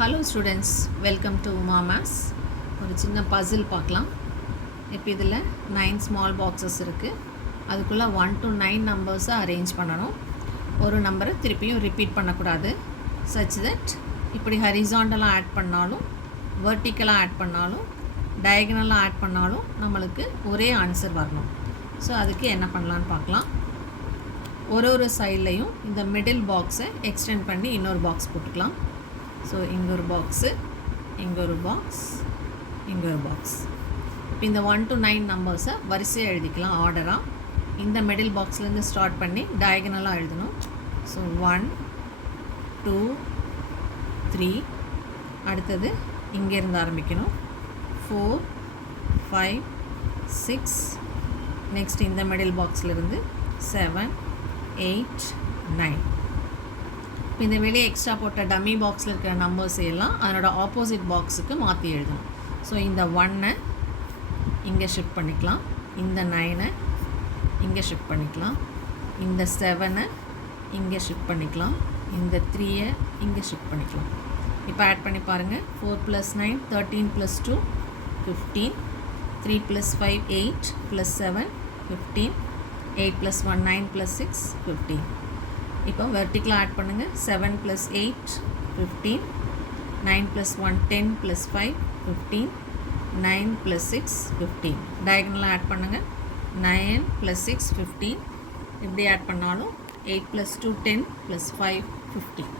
Hello students, welcome to மாமாஸ். ஒரு சின்ன பசில் பார்க்கலாம். இப்போ இதில் 9 ஸ்மால் பாக்ஸஸ் இருக்குது. அதுக்குள்ளே 1 to 9 நம்பர்ஸை அரேஞ்ச் பண்ணணும். ஒரு நம்பரை திருப்பியும் ரிப்பீட் பண்ணக்கூடாது. சச் தட் இப்படி ஹரிசாண்டலாக ஆட் பண்ணாலும், வெர்டிக்கலாக ஆட் பண்ணாலும், டயகனலாக ஆட் பண்ணாலும் நம்மளுக்கு ஒரே ஆன்சர் வரணும். ஸோ அதுக்கு என்ன பண்ணலான்னு பார்க்கலாம். ஒரு சைட்லேயும் இந்த மிடில் பாக்ஸை எக்ஸ்டெண்ட் பண்ணி இன்னொரு பாக்ஸ் போட்டுக்கலாம். ஸோ இங்கே ஒரு பாக்ஸு, இங்கே ஒரு பாக்ஸ், இங்கே ஒரு பாக்ஸ். இப்போ இந்த 1 to 9 நம்பர்ஸை வரிசையாக எழுதிக்கலாம் ஆர்டராக. இந்த மிடில் பாக்ஸ்லேருந்து ஸ்டார்ட் பண்ணி டயகனலாக எழுதணும். ஸோ 1 2 3, அடுத்தது இங்கேருந்து ஆரம்பிக்கணும். 4 5 6, நெக்ஸ்ட் இந்த மிடில் பாக்ஸ்லேருந்து 7 8 9. இப்போ இந்த வெளியே எக்ஸ்ட்ரா போட்ட டம்மி பாக்ஸில் இருக்கிற நம்பர்ஸ் எல்லாம் அதனோட ஆப்போசிட் பாக்ஸுக்கு மாற்றி எழுதணும். ஸோ இந்த 1-ஐ இங்கே ஷிஃப்ட் பண்ணிக்கலாம், இந்த 9-ஐ இங்கே ஷிஃப்ட் பண்ணிக்கலாம், இந்த 7-ஐ இங்கே ஷிஃப்ட் பண்ணிக்கலாம், இந்த 3-ஐ இங்கே ஷிஃப்ட் பண்ணிக்கலாம். இப்போ ஆட் பண்ணி பாருங்கள். 4 + 9 13 + 2 15, 3 + 5 8 + 7 15, 8 + 1 9 + 6 15. இப்போ வெர்டிக்கலாக ஆட் பண்ணுங்கள். 7 + 8 15, 9 + 1 10 + 5 15, 9 + 6 15. டயகனலாக ஆட் பண்ணுங்கள். 9 + 6 15. இப்படி ஆட் பண்ணாலும் 8 + 2 10 + 5 15.